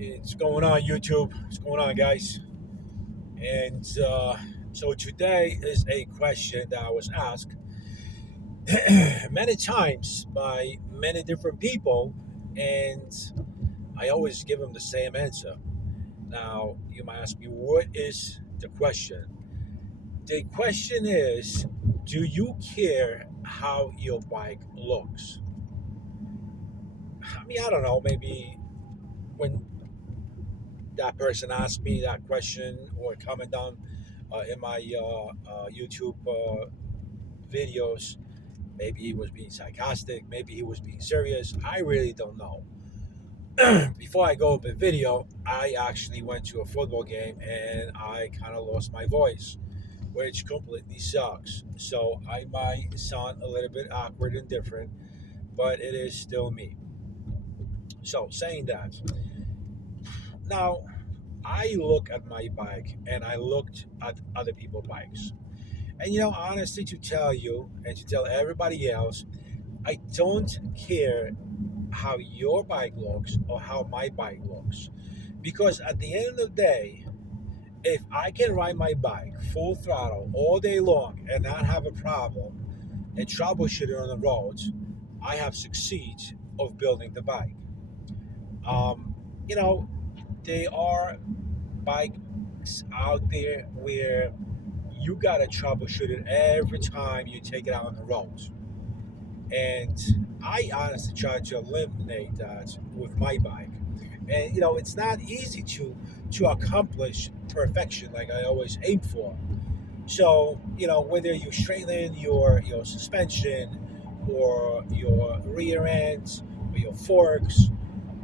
It's going on YouTube. What's going on, guys? And so today is a question that I was asked many times by many different people, and I always give them the same answer. Now, you might ask me, what is the question? The question is, do you care how your bike looks? I mean, I don't know, maybe when that person asked me that question or comment down in my YouTube videos. Maybe he was being sarcastic. Maybe he was being serious. I really don't know. Before I go over the video, I actually went to a football game and I kind of lost my voice, which completely sucks. So I might sound a little bit awkward and different, but it is still me. So saying that, now I look at my bike and I looked at other people's bikes. And honestly, to tell you and to tell everybody else, I don't care how your bike looks or how my bike looks. Because at the end of the day, if I can ride my bike full throttle all day long and not have a problem and troubleshoot it on the roads, I have succeeded of building the bike. Um, you know, there are bikes out there where you gotta troubleshoot it every time you take it out on the roads. And I honestly try to eliminate that with my bike. And it's not easy to accomplish perfection like I always aim for. So, whether you straighten your suspension or your rear ends or your forks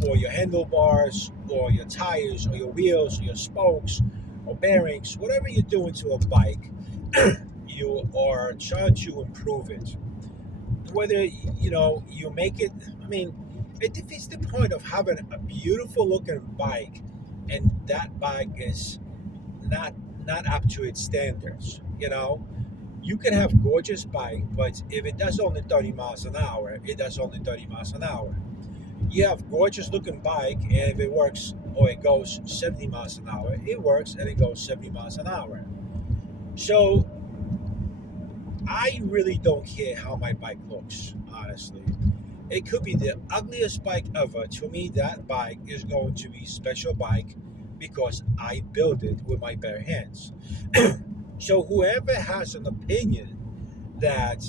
or your handlebars or your tires or your wheels or your spokes or bearings, whatever you're doing to a bike, you are trying to improve it. Whether you make it, I mean, it defeats the point of having a beautiful looking bike and that bike is not not up to its standards. You can have gorgeous bike, but if it does only 30 miles an hour, it does only 30 miles an hour. You have gorgeous looking bike, and if it works or it goes 70 miles an hour, it works and it goes 70 miles an hour. So I really don't care how my bike looks, honestly. It could be the ugliest bike ever. To me, that bike is going to be special bike because I built it with my bare hands. So whoever has an opinion that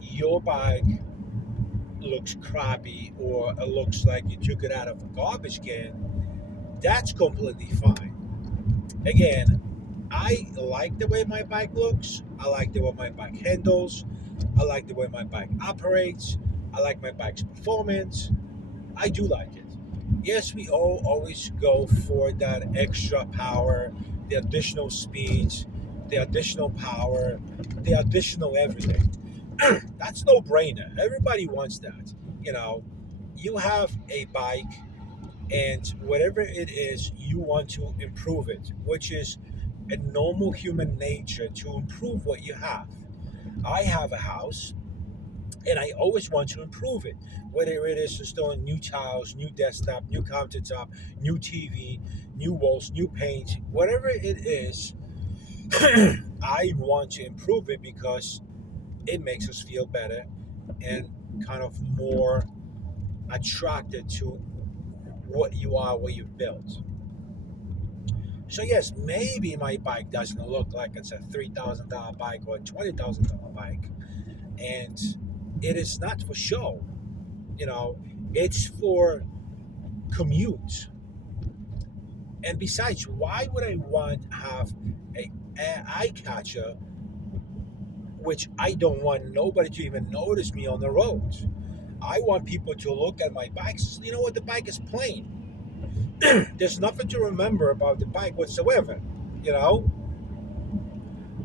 your bike looks crappy or it looks like you took it out of a garbage can, that's completely fine. Again, I like the way my bike looks. I like the way my bike handles. I like the way my bike operates. I like my bike's performance. I do like it. Yes, we all always go for that extra power, the additional speeds, the additional power, the additional everything. That's no brainer. Everybody wants that. You know, you have a bike, and whatever it is, you want to improve it, which is a normal human nature to improve what you have. I have a house and I always want to improve it. Whether it is installing new tiles, new desktop, new countertop, new TV, new walls, new paint, whatever it is, I want to improve it because it makes us feel better and kind of more attracted to what you are, what you've built. So yes, maybe my bike doesn't look like it's a $3,000 bike or a $20,000 bike, and it is not for show. You know, it's for commute. And besides, why would I want to have a eye catcher, which I don't want nobody to even notice me on the roads? I want people to look at my bike. You know what? The bike is plain. There's nothing to remember about the bike whatsoever. You know.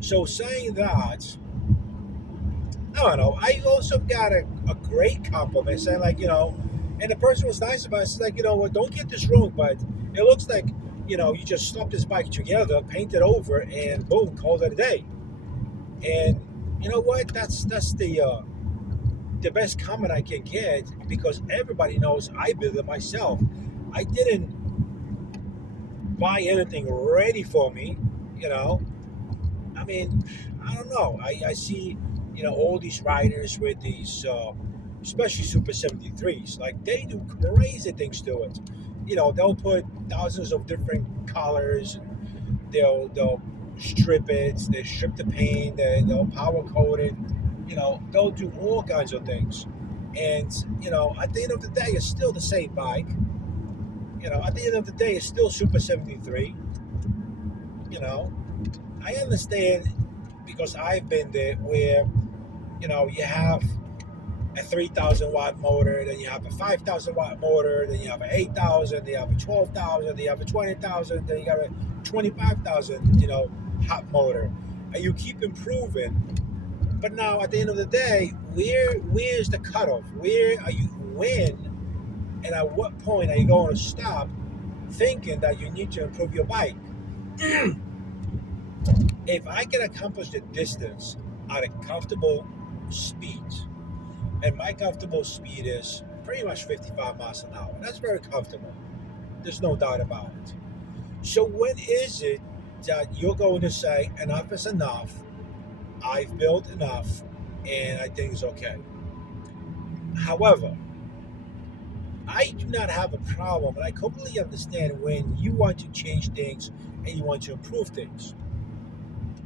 So saying that, I don't know. I also got a great compliment saying like, and the person was nice about it. It's like, well, don't get this wrong, but it looks like, you just slapped this bike together, painted over, and boom, called it a day. And you know what? That's the best comment I can get because everybody knows I built it myself. I didn't. buy anything ready for me. You know, I mean, I don't know. I see, all these riders with these, especially Super 73s, like they do crazy things to it. They'll put thousands of different colors, and they'll strip it, they strip the paint, they'll power coat it. They'll do all kinds of things. And, at the end of the day, it's still the same bike. At the end of the day, it's still Super 73. You know, I understand because I've been there where, you have a 3,000 watt motor, then you have a 5,000 watt motor, then you have an 8,000, then you have a 12,000, then you have a 20,000, then you got a 25,000, hot motor, and you keep improving. But now at the end of the day, where's the cutoff? Where are you when and at what point are you going to stop thinking that you need to improve your bike? If I can accomplish the distance at a comfortable speed, and my comfortable speed is pretty much 55 miles an hour, that's very comfortable. There's no doubt about it. So when is it that you're going to say enough is enough? I've built enough, and I think it's okay. However, I do not have a problem, and I completely understand when you want to change things and you want to improve things.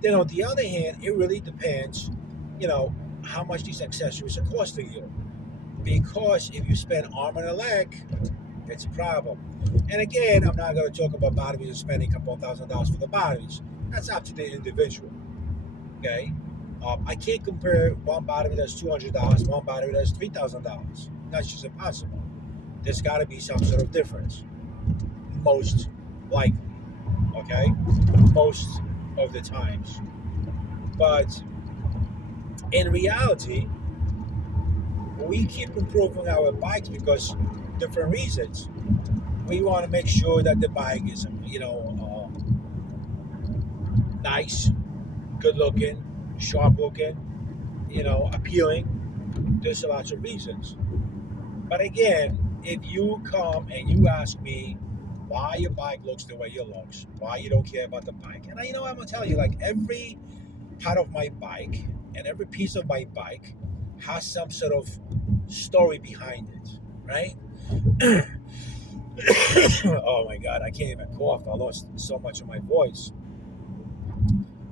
Then on the other hand, it really depends, you know, how much these accessories are costing you. Because if you spend arm and a leg, it's a problem. And again, I'm not going to talk about batteries and spending a couple of $1,000s for the batteries. That's up to the individual. Okay, I can't compare one battery that's $200, one battery that's $3,000. That's just impossible. There's got to be some sort of difference. Most likely, okay, most of the times. But in reality, we keep improving our bikes because different reasons. We want to make sure that the bike is, nice, good looking, sharp looking, appealing. There's lots of reasons. But again, if you come and you ask me why your bike looks the way it looks, why you don't care about the bike, and I'm gonna tell you, like every part of my bike and every piece of my bike has some sort of story behind it, right? Oh my God, I can't even cough. I lost so much of my voice.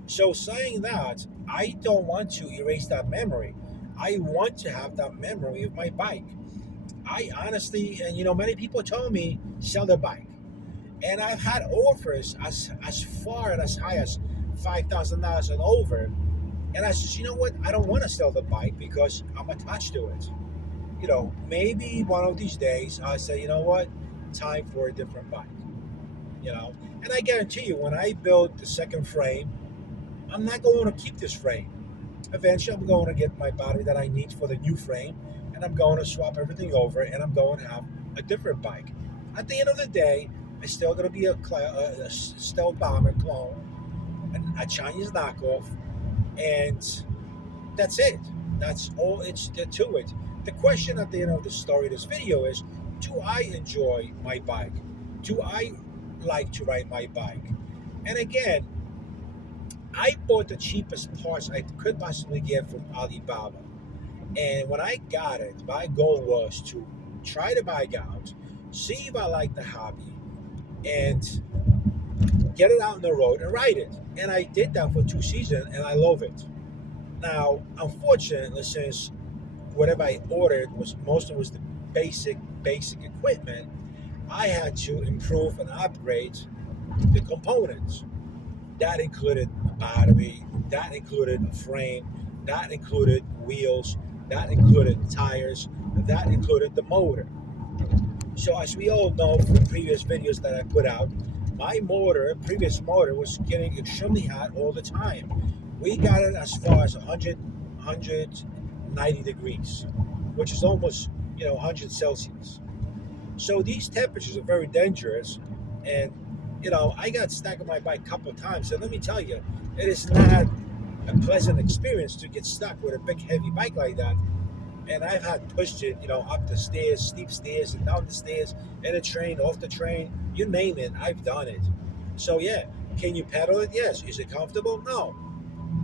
So saying that, I don't want to erase that memory. I want to have that memory of my bike. I honestly, and many people told me sell the bike, and I've had offers as far and as high as $5,000 and over, and I said, you know what? I don't want to sell the bike because I'm attached to it. Maybe one of these days I say, you know what? Time for a different bike. And I guarantee you, when I build the second frame, I'm not going to keep this frame. Eventually, I'm going to get my battery that I need for the new frame, and I'm going to swap everything over, and I'm going to have a different bike. At the end of the day, it's still going to be a stealth bomber clone, a Chinese knockoff, and that's it. That's all it's to it. The question at the end of the story of this video is, do I enjoy my bike? Do I like to ride my bike? And again, I bought the cheapest parts I could possibly get from Alibaba. And when I got it, my goal was to try the bike out, see if I like the hobby, and get it out on the road and ride it. And I did that for 2 seasons, and I love it. Now, unfortunately, since whatever I ordered was most of it was the basic equipment, I had to improve and upgrade the components. That included a battery, that included a frame, that included wheels, that included tires, that included the motor. So as we all know from previous videos that I put out, my previous motor was getting extremely hot all the time. We got it as far as 190 degrees, which is almost 100 Celsius. So these temperatures are very dangerous, and I got stuck on my bike a couple of times. And let me tell you, it is not a pleasant experience to get stuck with a big heavy bike like that. And I've had pushed it, up the stairs, steep stairs, and down the stairs, in a train, off the train, you name it, I've done it. So yeah, can you pedal it? Yes. Is it comfortable? No.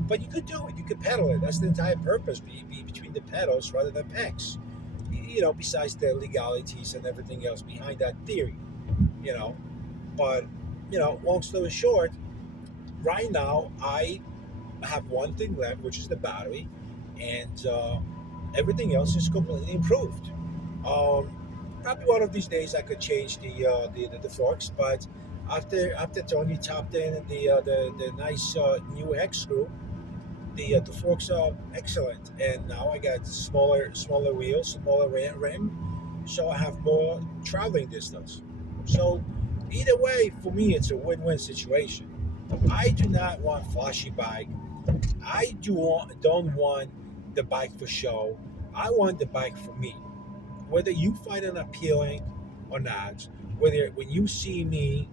But you could do it. You could pedal it. That's the entire purpose. Be between the pedals rather than pegs. Besides the legalities and everything else behind that theory. You know, but long story short, right now I have one thing left, which is the battery, and everything else is completely improved. Um, Probably one of these days I could change the forks, but after Tony tapped in the nice new hex screw, the forks are excellent, and now I got smaller wheels, smaller rim, so I have more traveling distance. So either way, for me, it's a win-win situation. I do not want flashy bike. Don't want the bike for show. I want the bike for me. Whether you find it appealing or not, whether when you see me,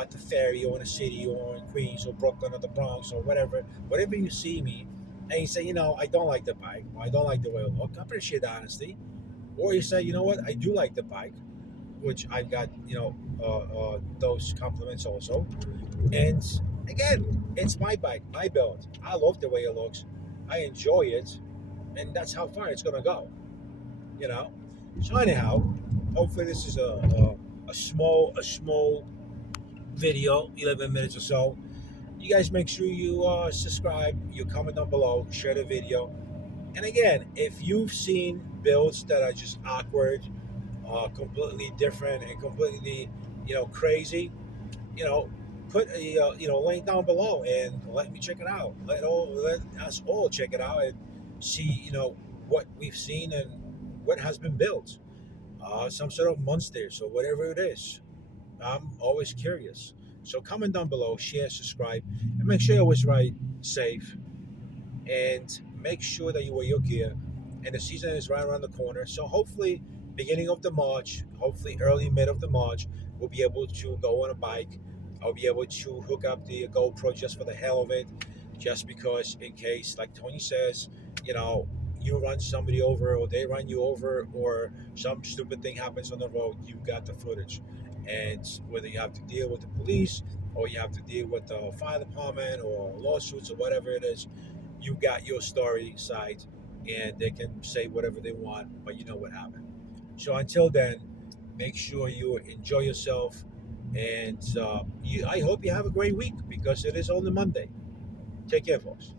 at the ferry or in the city or in Queens or Brooklyn or the Bronx or whatever you see me, and you say, I don't like the bike, or I don't like the way it looks, I appreciate the honesty. Or you say, you know what, I do like the bike, which I got, those compliments also. And again, it's my bike, my build. I love the way it looks. I enjoy it, and that's how far it's gonna go. You know. So anyhow, hopefully this is a small video, 11 minutes or so. You guys make sure you subscribe, you comment down below, share the video. And again, if you've seen builds that are just awkward, completely different, and completely crazy, you know, put a link down below and let me check it out. Let us all check it out and see what we've seen and what has been built. Some sort of monsters or whatever it is. I'm always curious. So comment down below, share, subscribe, and make sure you always ride safe and make sure that you wear your gear. And the season is right around the corner. So hopefully, beginning of the March, hopefully early mid of the March, we'll be able to go on a bike. I'll be able to hook up the GoPro just for the hell of it, just because in case, like Tony says, you know, you run somebody over or they run you over or some stupid thing happens on the road, you got the footage. And whether you have to deal with the police or you have to deal with the fire department or lawsuits or whatever it is, you got your story side and they can say whatever they want, but you know what happened. So until then, make sure you enjoy yourself, and I hope you have a great week because it is only Monday. Take care, folks.